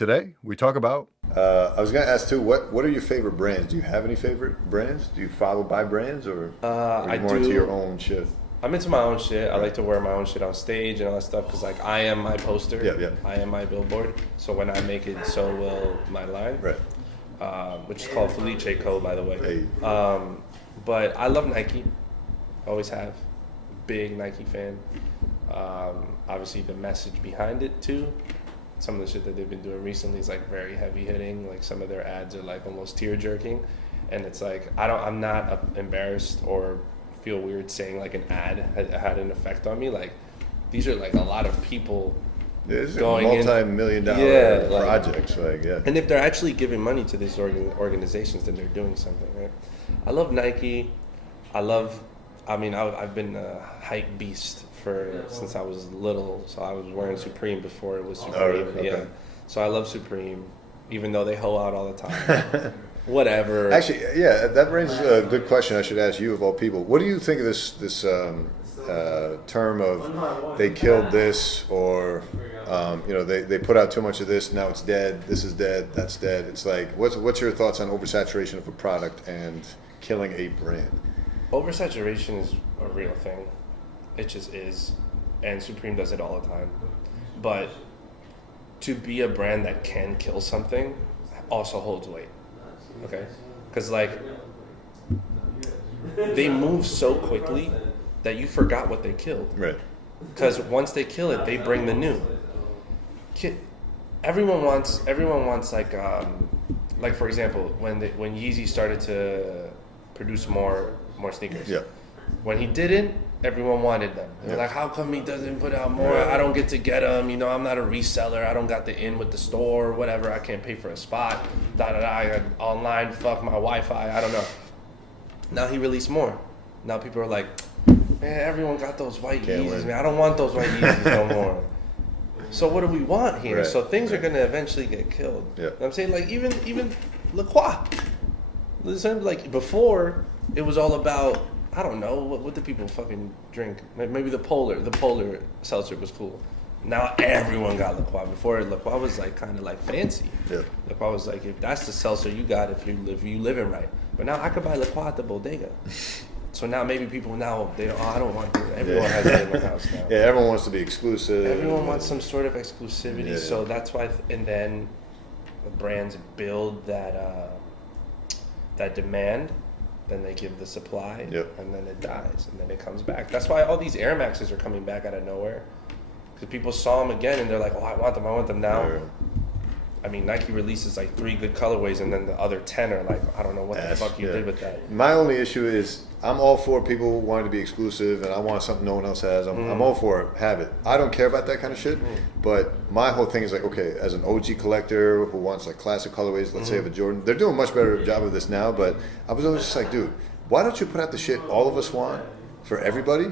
Today we talk about. I was going to ask too. What are your favorite brands? Do you have any favorite brands? Do you follow by brands, or are I you more do. into your own shit? I'm into my own shit. I like to wear my own shit on stage and all that stuff because, like, I am my poster. Yeah, yeah. I am my billboard. So when I make it, so will my line. Right. Which is called Felice Co, by the way. Hey. But I love Nike. Always have. Big Nike fan. Obviously, the message behind it, too. Some of the shit that they've been doing recently is, like, very heavy hitting. Like, some of their ads are, like, almost tear jerking. And it's like, I'm not embarrassed or feel weird saying, like, an ad had an effect on me. Like, these are, like, a lot of people It's going multi-million-dollar projects. Yeah. And if they're actually giving money to these organizations, then they're doing something, right? I love Nike. I've been a Hypebeast since I was little. So I was wearing Supreme before it was Supreme. Oh, really? Okay. Yeah. So I love Supreme, even though they hoe out all the time. Whatever. Actually, yeah, that raises a good question I should ask you of all people. What do you think of this term of they killed this, or they put out too much of this, now it's dead, this is dead, that's dead. It's like, what's your thoughts on oversaturation of a product and killing a brand? Oversaturation is a real thing. It just is. And Supreme does it all the time. But to be a brand that can kill something also holds weight. Okay? Because, like, they move so quickly that you forgot what they killed. Right. Because once they kill it, they bring the new. Everyone wants like for example, when Yeezy started to produce more sneakers. Yeah. When he didn't, everyone wanted them. They were like, how come he doesn't put out more? I don't get to get them. I'm not a reseller. I don't got the in with the store, whatever. I can't pay for a spot. I got online. Fuck my Wi-Fi. I don't know. Now he released more. Now people are like, man, everyone got those white Yeezys, man. I don't want those white Yeezys no more. So what do we want here? Right. So things are going to eventually get killed. Yeah. You know what I'm saying? Like, even La Croix. Listen, like, before, it was all about, I don't know, what do people fucking drink? Maybe the Polar seltzer was cool. Now everyone got La Croix. Before, La Croix was, like, kind of, like, fancy. Yeah. La Croix was like, if that's the seltzer you got, if you living right. But now I could buy La Croix at the bodega. So now maybe people I don't want this. Everyone has it in their house now. Yeah, everyone wants to be exclusive. Everyone wants some sort of exclusivity. Yeah. So that's why, and then the brands build that demand, then they give the supply, and then it dies, and then it comes back. That's why all these Air Maxes are coming back out of nowhere. Because people saw them again, and they're like, oh, I want them now. Yeah. I mean, Nike releases like 3 good colorways, and then the other 10 are like, I don't know what the fuck you did with that. My only issue is I'm all for people wanting to be exclusive, and I want something no one else has. I'm all for it. Have it. I don't care about that kind of shit. But my whole thing is like, okay, as an OG collector who wants like classic colorways, let's say of a Jordan, they're doing a much better job of this now. But I was always just like, dude, why don't you put out the shit all of us want for everybody?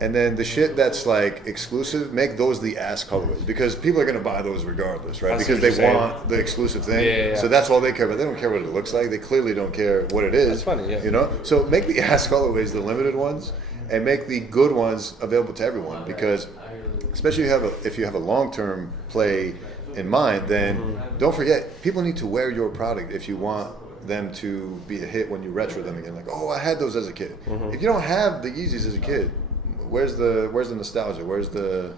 And then the shit that's like exclusive, make those the ass colorways, because people are gonna buy those regardless, right? Because they want the exclusive thing. Yeah. So that's all they care about. They don't care what it looks like. They clearly don't care what it is. That's funny, yeah. So make the ass colorways the limited ones, and make the good ones available to everyone. Because especially if you have a long-term play in mind, then don't forget, people need to wear your product if you want them to be a hit when you retro them again. Like, oh, I had those as a kid. If you don't have the Yeezys as a kid, where's the nostalgia? Where's the,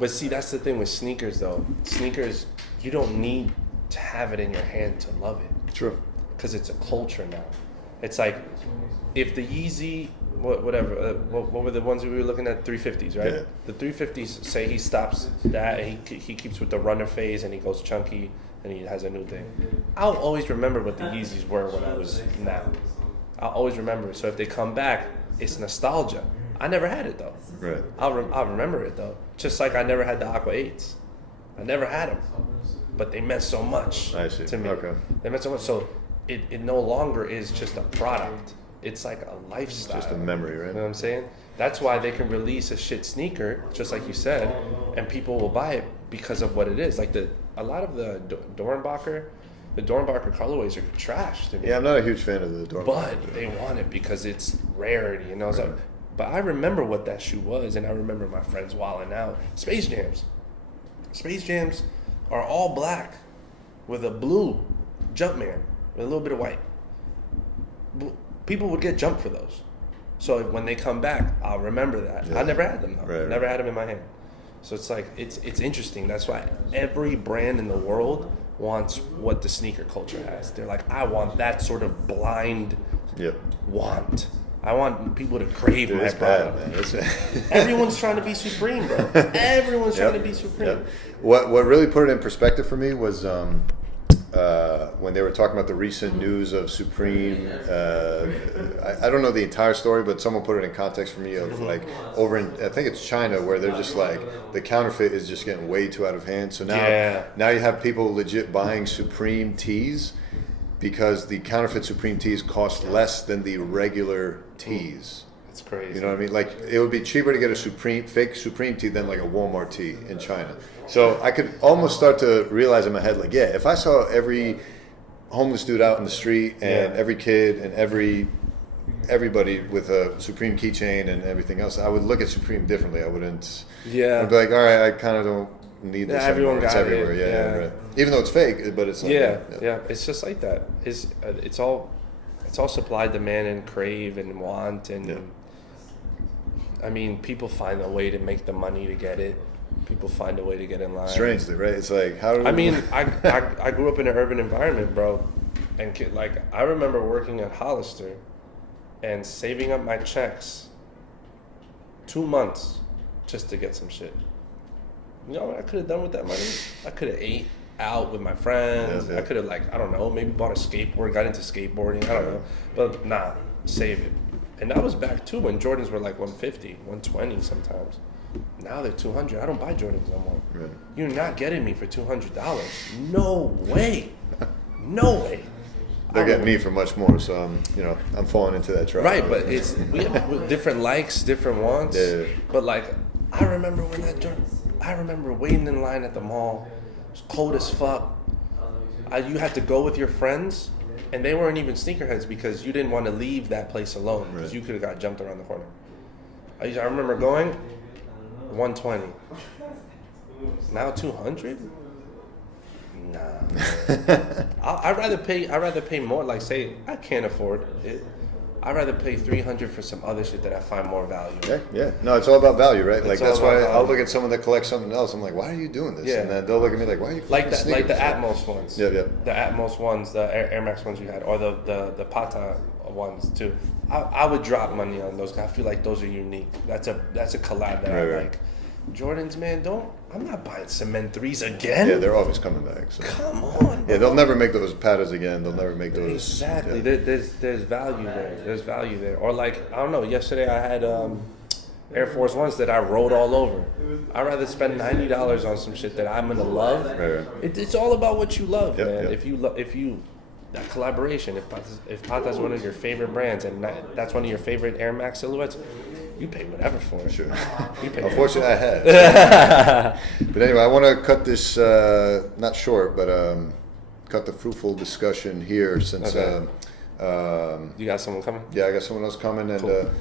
But see, that's the thing with sneakers, though. Sneakers, you don't need to have it in your hand to love it. True. Because it's a culture now. It's like, if the Yeezy, what were the ones we were looking at? 350s, right? Yeah. The 350s, say he stops that, and he keeps with the runner phase, and he goes chunky, and he has a new thing. I'll always remember what the Yeezys were when I was now. I'll always remember it. So if they come back, it's nostalgia. I never had it, though. Right. I'll remember it, though. Just like I never had the Aqua 8s. I never had them. But they meant so much to me. Okay. They meant so much. So it no longer is just a product. It's like a lifestyle. Just a memory, right? You know what I'm saying? That's why they can release a shit sneaker, just like you said, and people will buy it because of what it is. Like a lot of the Dornbacher colorways are trash to me. Yeah, I'm not a huge fan of the Dornbacher. But they want it because it's rarity, you know. Right. So, but I remember what that shoe was, and I remember my friends wilding out. Space Jams are all black with a blue Jumpman with a little bit of white. People would get jumped for those. So when they come back, I'll remember that. Yeah. I never had them though. Right, Never had them in my hand. So it's like it's interesting. That's why every brand in the world wants what the sneaker culture has. They're like, I want that sort of blind want. I want people to crave my product. Bad, man. Everyone's trying to be supreme, bro. Everyone's trying to be supreme. Yep. What really put it in perspective for me was when they were talking about the recent news of Supreme. I don't know the entire story, but someone put it in context for me of like over in, I think it's China, where they're just like the counterfeit is just getting way too out of hand. So now you have people legit buying Supreme tees because the counterfeit Supreme tees cost less than the regular tees. It's crazy. You know what I mean? Like, it would be cheaper to get a fake Supreme tee than like a Walmart tee in China. So I could almost start to realize in my head, like, yeah, if I saw every homeless dude out in the street and every kid and everybody with a Supreme keychain and everything else, I would look at Supreme differently. I wouldn't. Yeah. I'd be like, all right, I kind of don't need this. Everyone got it's everywhere. it. Right. Even though it's fake, but it's like, it's just like that. It's all supply, demand, and crave and want, and I mean, people find a way to make the money to get it. People find a way to get in line. Strangely, right? It's like, how do I mean, I grew up in an urban environment, bro, and like I remember working at Hollister and saving up my checks 2 months just to get some shit. You know what I could have done with that money? I could have ate out with my friends. I could have, like, I don't know, maybe bought a skateboard, got into skateboarding. I don't know. But nah, save it. And that was back too when Jordans were like 150, 120 sometimes. Now they're 200. I don't buy Jordans no more. Right. You're not getting me for $200. No way. No way. They're getting me for much more, so I'm falling into that trap. Right, but we have different likes, different wants. Yeah. But like, I remember waiting in line at the mall. It was cold as fuck. You had to go with your friends, and they weren't even sneakerheads because you didn't want to leave that place alone because you could have got jumped around the corner. I remember going 120. Now 200? Nah. I'd rather pay more. Like, say I can't afford it. I'd rather pay $300 for some other shit that I find more value. Yeah. No, it's all about value, right? Like, that's why I'll look at someone that collects something else. I'm like, why are you doing this? And then they'll look at me like, why are you collecting sneakers? Like the Atmos ones. Yeah. The Atmos ones, the Air Max ones you had, or the Pata ones too. I would drop money on those. I feel like those are unique. That's a collab that I like. Jordans, man, I'm not buying cement 3s again. Yeah, they're always coming back. So. Come on, bro. Yeah, they'll never make those patterns again. They'll never make those. Exactly. Yeah. There's value there. There's value there. Or like, I don't know, yesterday I had Air Force Ones that I rode all over. I'd rather spend $90 on some shit that I'm gonna love. Right. It's all about what you love, man. If you that collaboration, if Pata's one of your favorite brands and that's one of your favorite Air Max silhouettes, you pay whatever for it. Sure. Unfortunately, I had. But anyway, I want to cut this, not short, but cut the fruitful discussion here since... you got someone coming? Yeah, I got someone else coming. And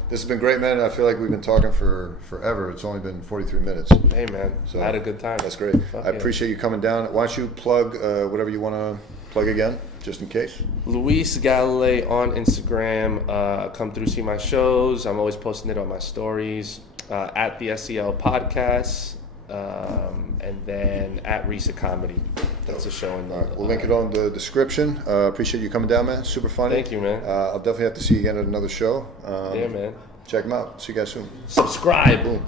this has been great, man. I feel like we've been talking for forever. It's only been 43 minutes. Hey, man. So I had a good time. That's great. I appreciate you coming down. Why don't you plug whatever you want to plug again, just in case? Luis Galilei on Instagram. Come through, see my shows. I'm always posting it on my stories. At the SEL Podcast. And then at Risa Comedy. That's a show in the... We'll link it on the description. Appreciate you coming down, man. Super funny. Thank you, man. I'll definitely have to see you again at another show. Yeah, man. Check them out. See you guys soon. Subscribe.